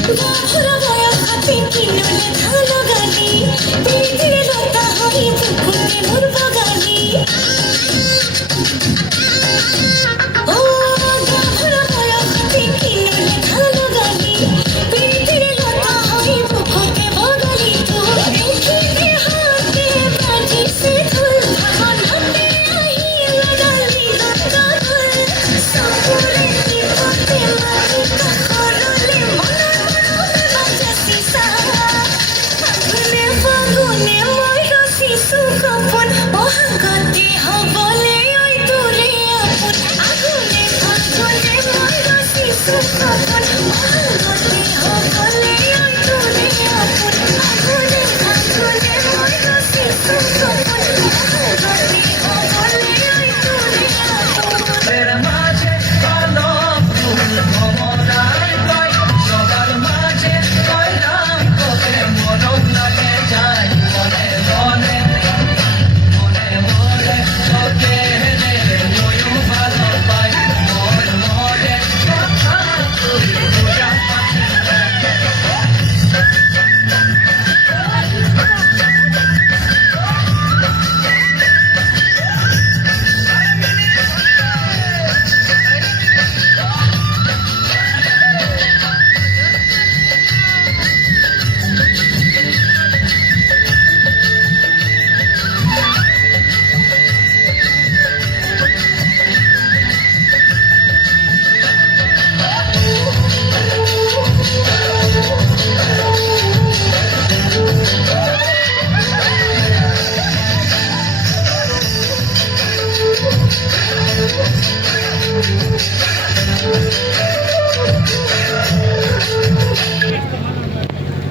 গাভরা বয়া হাতে কিনলে ধালো গালি ধীরে ধীরে লতা হই পুকুরে মোর বাগালি ও গাভরা বয়া হাতে কিনলে ধালো গালি ধীরে ধীরে লতা হই পুকুরে বাগালি তো দেখিতে হাতে বাজি সে ধুল ভাবনাতে আহি লাগালি গঙ্গা ধুল সাপুরে নিপতে মালিকা করলে মনে বাজাসি সা আগুনে ফাগুনে ময়ূর শিশু কপন মহাগতি হবলে ওই দূরে আপন আগুনে ফাগুনে ময়ূর শিশু কপন মহাগতি হবলে ওই দূরে আপন আগুনে ফাগুনে ময়ূর শিশু কপন মহাগতি হবলে ওই দূরে আপন মাঝে কলম ফুল ভ্রমরাই কয় সবার মাঝে কয়লাম তোকে মরণ লাগে যায় মনে মনে মনে মনে তোকে রে ময়ূর ভালো পাই মনে মনে কথা তুই বুঝা